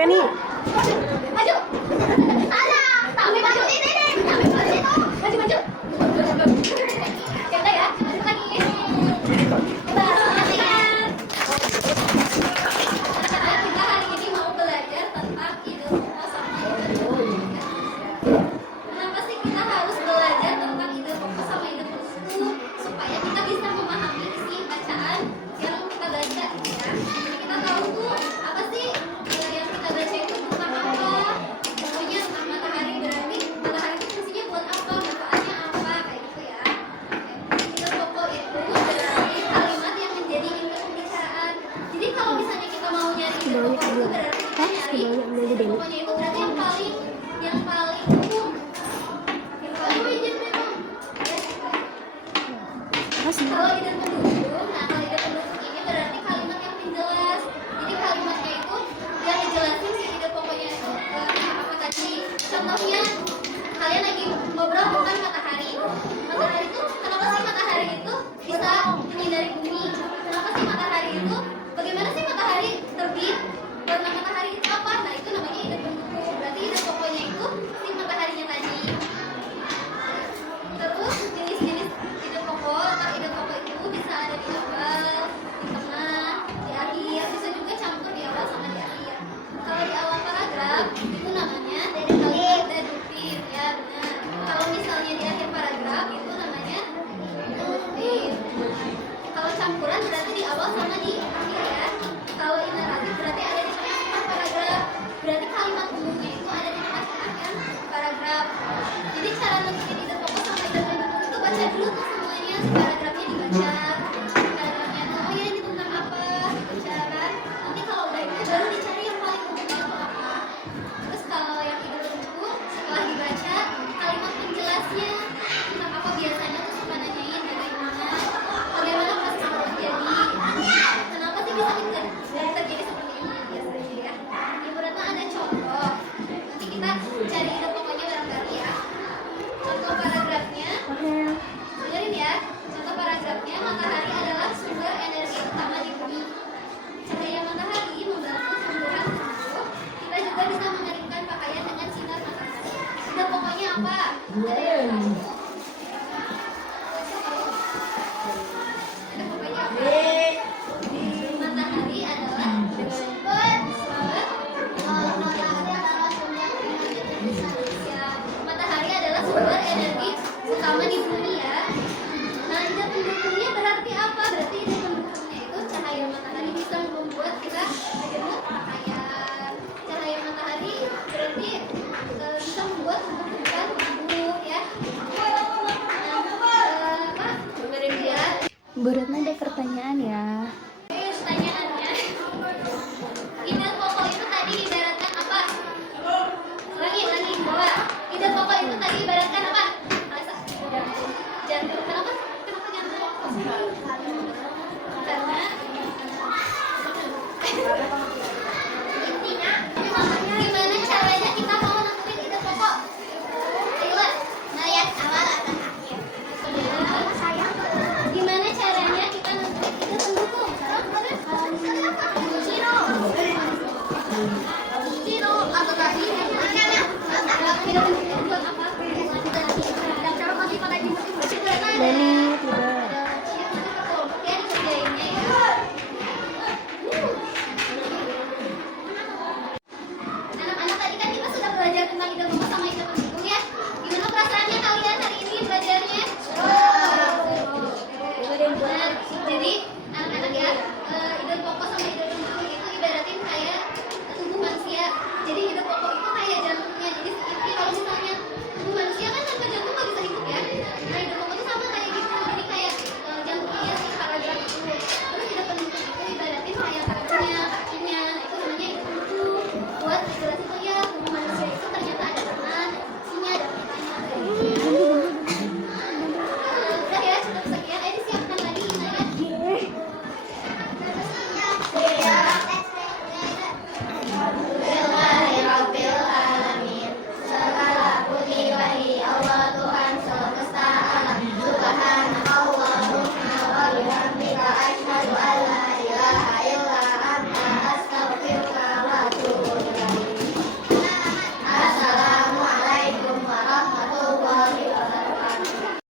Penny. Maju. Salah. Tapi maju ini. Tapi maju itu. Maju maju. Kita ya. Maju lagi. Kita hari ini mau belajar tentang ide pokok sama ide penting. Kenapa sih kita harus belajar tentang ide pokok sama ide penting? Supaya kita bisa memahami isi bacaan yang kita baca, ya. Jadi kita tahu tuh apa sih yang kita baca itu tentang apa. Pokoknya tentang matahari, berarti matahari itu fungsinya buat apa, manfaatnya apa, kayak gitu ya. Ide pokok itu berarti kalimat yang menjadi inti pembicaraan. Jadi kalau misalnya kita mau nyari ide pokok itu berarti kita nyari ide pokoknya itu berarti yang paling umum. Yang paling umum. Kalau ide pendukung, nah kalau ide pendukung ini berarti kalimat yang penjelas. Jadi kalimatnya itu yang ngejelasin si ide pokoknya itu apa tadi. Contohnya kalian lagi ngobrol tentang matahari. Matahari itu kenapa sih matahari itu bisa menyinari bumi? Kenapa sih matahari itu? Bagaimana sih matahari terbit? Warna matahari itu apa? Nah itu namanya ide pendukung. Berarti ide pokoknya itu si mataharinya tadi. Terus jenis-jenis ide pokok, nah ide pokok itu bisa ada di awal, di tengah, di akhir, bisa juga campur di awal sama di akhir. Kalau di awal paragraf itu namanya deduktif, ya benar. Kalau misalnya di akhir paragraf itu namanya induktif. Kalau campuran berarti di awal sama di akhir, ya. Kalau iteratif berarti ada di tengah-tengah paragraf. Berarti kalimat umumnya itu ada di tengah-tengah paragraf. Jadi cara nentuin ide pokok sama ide pendukung itu baca dulu tuh semuanya, si paragrafnya dibaca. Paragrafnya tuh, oh ya ini tentang apa, bicara. Nanti kalau udah itu baru dicari yang paling umumnya itu apa. Terus kalau yang ide pendukung setelah dibaca kalimat penjelasnya tentang apa, biasanya tuh suka nanyain bagaimana proses itu terjadi. Kenapa sih bisa terjadi seperti ini biasanya, ya. Ibaratnya ada contoh. Nanti kita cari ide pokoknya bareng-bareng, ya. Contoh paragrafnya, dengerin ya. Contoh paragrafnya, matahari adalah sumber energi utama di bumi. Cahaya matahari membantu tumbuhan tumbuh. Kita juga bisa mengeringkan pakaian dengan sinar matahari. Ide pokoknya apa? Ada yang tahu? Ide pokoknya apa? Matahari adalah sumber energi utama di bumi, ya. Nah, ide pendukungnya berarti apa? Berarti ide pendukungnya itu cahaya matahari bisa membuat kita berjemur pakaian. Cahaya matahari berarti bisa membuat tumbuh-tumbuhan tumbuh, ya. Apa? Dengerin dia. Bu Retna ada pertanyaan ya. Pertanyaannya, ide pokok itu tadi ibaratkan apa? Ulangi, bawa. Ide pokok itu tadi ibaratkan apa? Jantung. Kenapa jantung? Karena gimana caranya kita mau nentuin ide pokok? Ayo, ngeliat awal atau akhir. Gimana caranya kita nentuin ide pendukung? Ciro atau tadi ide pendukung buat apa? Dan cara masih pada Dani tidak. Anak-anak, tadi kan kita sudah belajar tentang ide pokok sama ide pendukung, ya. Gimana perasaannya kalian hari ini belajarnya? Benar. Jadi anak-anak, ya, ide pokok sama ide pendukung itu ibaratin kayak tubuh manusia. Jadi ide pokok itu kayak jantungnya. Jadi kalau misalnya tubuh manusia kan tanpa jantung nggak bisa hidup, ya. Nah, ide pokok itu sama kayak gitu. Jadi kayak jantungnya si paragraf itu. Terus ide pendukung itu ibaratin kayak kakinya. Nah, itu namanya ide pendukung buat jelasin